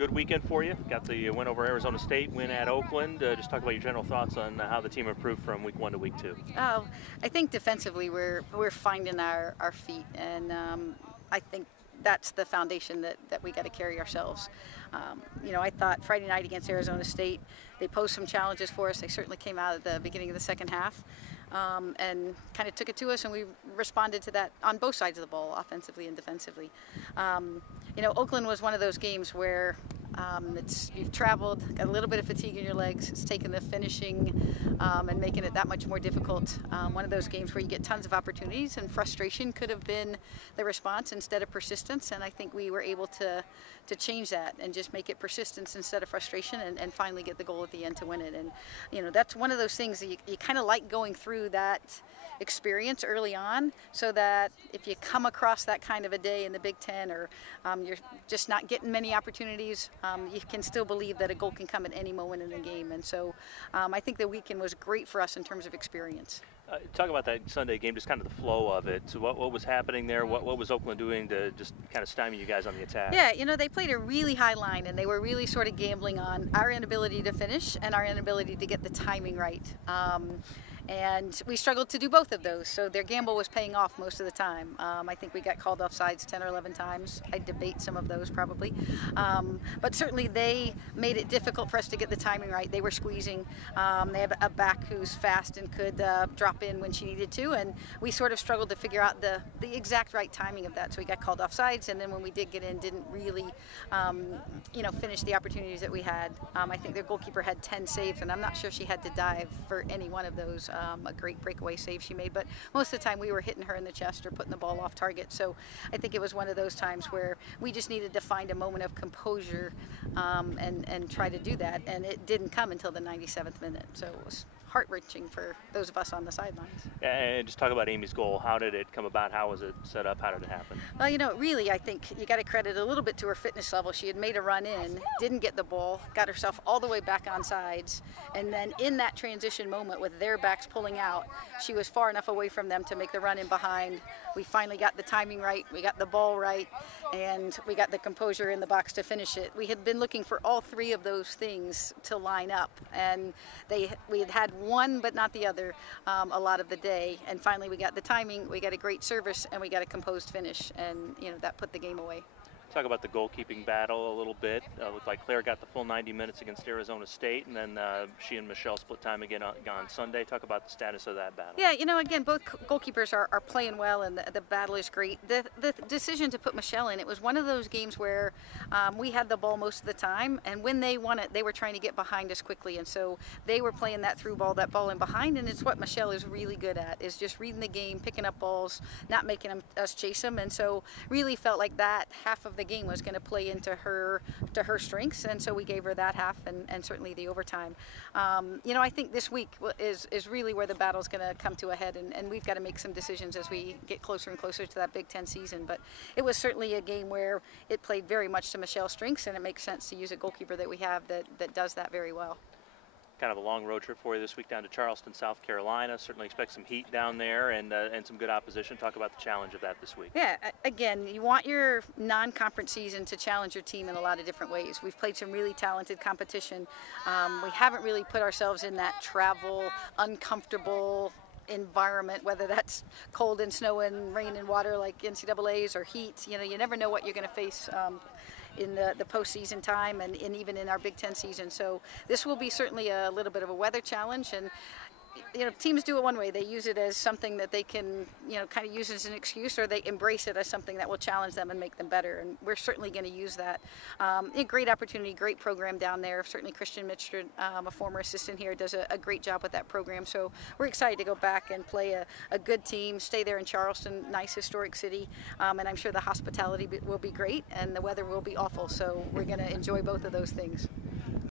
good weekend for you. Got the win over Arizona State, win at Oakland. Just talk about your general thoughts on how the team improved from week 1 to week 2. Oh, I think defensively we're finding our feet, and I think that's the foundation that we got to carry ourselves. I thought Friday night against Arizona State, they posed some challenges for us. They certainly came out at the beginning of the second half and kind of took it to us, and we responded to that on both sides of the ball, offensively and defensively. Oakland was one of those games where you've traveled, got a little bit of fatigue in your legs. It's taken the finishing and making it that much more difficult. One of those games where you get tons of opportunities, and frustration could have been the response instead of persistence. And I think we were able to change that and just make it persistence instead of frustration, and finally get the goal at the end to win it. And that's one of those things that you kind of like going through that experience early on, so that if you come across that kind of a day in the Big Ten, or you're just not getting many opportunities, you can still believe that a goal can come at any moment in the game. And so I think the weekend was great for us in terms of experience. Talk about that Sunday game, just kind of the flow of it. So what was happening there? What was Oakland doing to just kind of stymie you guys on the attack? Yeah, they played a really high line, and they were really sort of gambling on our inability to finish and our inability to get the timing right. And we struggled to do both of those, so their gamble was paying off most of the time. I think we got called off sides 10 or 11 times. I debate some of those probably. But certainly they made it difficult for us to get the timing right. They were squeezing. They have a back who's fast and could drop in when she needed to, and we sort of struggled to figure out the exact right timing of that. So we got called off sides, and then when we did get in, didn't really finish the opportunities that we had. I think their goalkeeper had 10 saves, and I'm not sure she had to dive for any one of those. A great breakaway save she made, but most of the time we were hitting her in the chest or putting the ball off target. So I think it was one of those times where we just needed to find a moment of composure and try to do that, and it didn't come until the 97th minute. So it was heart-wrenching for those of us on the sidelines. And just talk about Amy's goal. How did it come about? How was it set up? How did it happen? Well, really, I think you got to credit a little bit to her fitness level. She had made a run in, didn't get the ball, got herself all the way back on sides, and then in that transition moment with their backs pulling out, she was far enough away from them to make the run in behind. We finally got the timing right, we got the ball right, and we got the composure in the box to finish it. We had been looking for all three of those things to line up, and we had one but not the other a lot of the day, and finally we got the timing, we got a great service, and we got a composed finish, and that put the game away. Talk about the goalkeeping battle a little bit. Looked like Claire got the full 90 minutes against Arizona State, and then she and Michelle split time again on Sunday. Talk about the status of that battle. Yeah, again, both goalkeepers are playing well, and the battle is great. The decision to put Michelle in, it was one of those games where we had the ball most of the time, and when they won it, they were trying to get behind us quickly, and so they were playing that through ball, that ball in behind, and it's what Michelle is really good at, is just reading the game, picking up balls, not making us chase them, and so really felt like that half of the game was going to play into her strengths, and so we gave her that half, and certainly the overtime. I think this week is really where the battle's going to come to a head, and we've got to make some decisions as we get closer and closer to that Big Ten season. But it was certainly a game where it played very much to Michelle's strengths, and it makes sense to use a goalkeeper that we have that does that very well. Kind of a long road trip for you this week down to Charleston, South Carolina. Certainly expect some heat down there and some good opposition. Talk about the challenge of that this week. Yeah, again, you want your non-conference season to challenge your team in a lot of different ways. We've played some really talented competition. We haven't really put ourselves in that travel, uncomfortable environment, whether that's cold and snow and rain and water like NCAA's or heat. You never know what you're going to face in the postseason time, and even in our Big Ten season. So this will be certainly a little bit of a weather challenge, and teams do it one way. They use it as something that they can, kind of use as an excuse, or they embrace it as something that will challenge them and make them better. And we're certainly going to use that. A great opportunity, great program down there. Certainly Christian Mitchell, a former assistant here, does a great job with that program. So we're excited to go back and play a good team, stay there in Charleston, nice historic city. And I'm sure the hospitality will be great and the weather will be awful. So we're going to enjoy both of those things.